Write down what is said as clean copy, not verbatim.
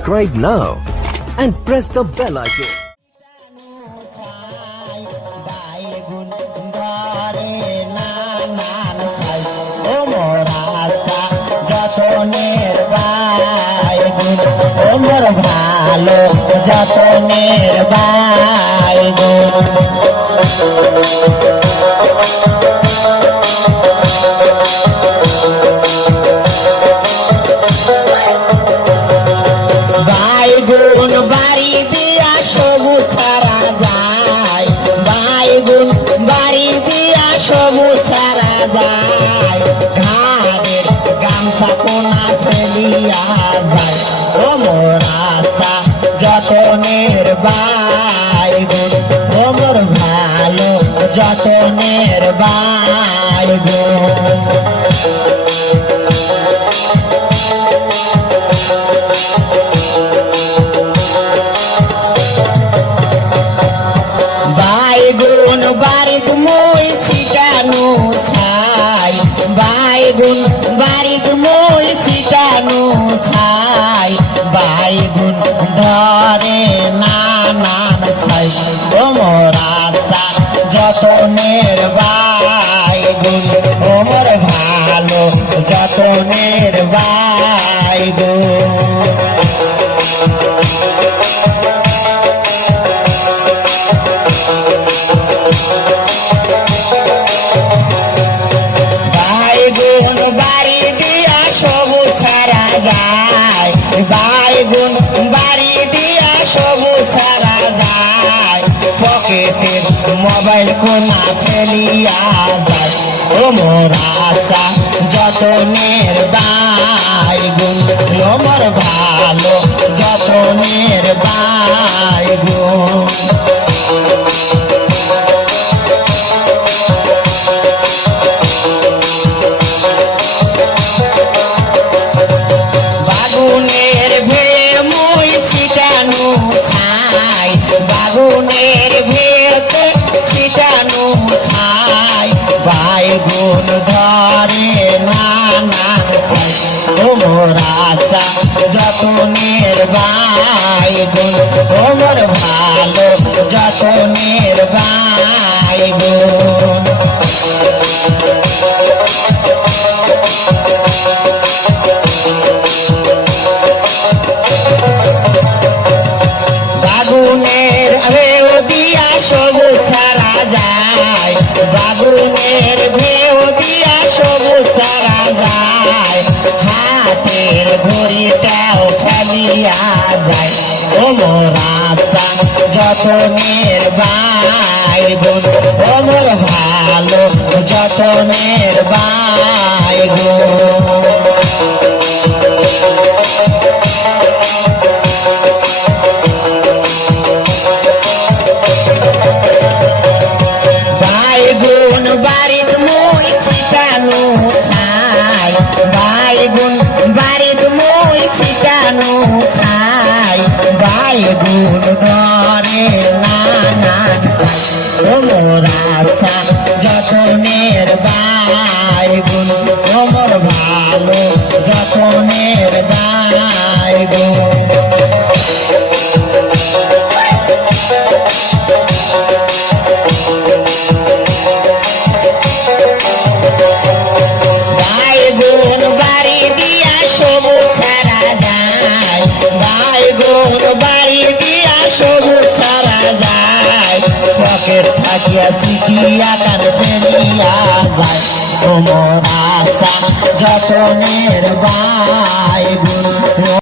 Subscribe now and press the bell icon. ভালো যতনের বাইগুন বাইগুন বাড়ি দিয়া সবুজ ছাড়া যায়, বাইগুন বাড়ি দিয়া সবুজ ছাড়া যায়, ঘাড়ের গামছা কোনা ছেলিয়া যায়। ও মোরাসা যতনের বাইগুন, ও মোর ভালো যতনের বাইগুন। বাইগুন বাড়িত মই ছিটানো ছাই, বাইগুন বাড়িত মই ছিটানো ছাই, বাইগুন ধরে নানান ছাই। ও মোরাসা যতনের বাইগুন, ও মোর ভালো যতনের বাইগুন। বাইগুন বাড়ি দিয়া সবুজ ছাড়া যায়, বাইগুন বাড়ি দিয়া সবুজ ছাড়া যায়, পকেটের মোবাইল কোনা ছেলিয়া যায়। ও মোরাসা যতনের বাইগুন, ও মোর ভালো যতনের বাইগুন। বাগুনের ভেয়ে মই ছিটানো ছাই, বাগুনের ভেয়েতে ছিটানো ছাই, বাইগুন ধরে নানান ছাই। ও মোরাসা যতনের বাইগুন, ও মোর ভালো যতনের বাইগুন। বাগুনের ভেউ দিয়া সবুজ ছাড়া যায়, বাগুনের ভেউ দিয়া সবুজ ছাড়া যায়, হাতের ঘড়িটাও ঠেলিয়া যায়। ও মোরাসা যতনের বাইগুন, ও মোর ভালো যতনের বাইগুন। বাইগুন বাড়িত মই ছিটানো ছাই, বাইগুন বাড়িত মই ছিটানো ছাই, বাইগুন ধরে নানান ছাই। ও মোরাসা যতনের বাইগুন, ও মোর ভালো যতনের বাইগুন। বাইগুন বাড়ি দিয়া সবুজ ছাড়া যায়, বাইগুন বাড়ি দিয়া সবুজ ছাড়া যায়, পকেট থাকিয়া ছিটিয়া কান ছেলিয়া যায়। ও মোরাসা যতনের বাইগুন।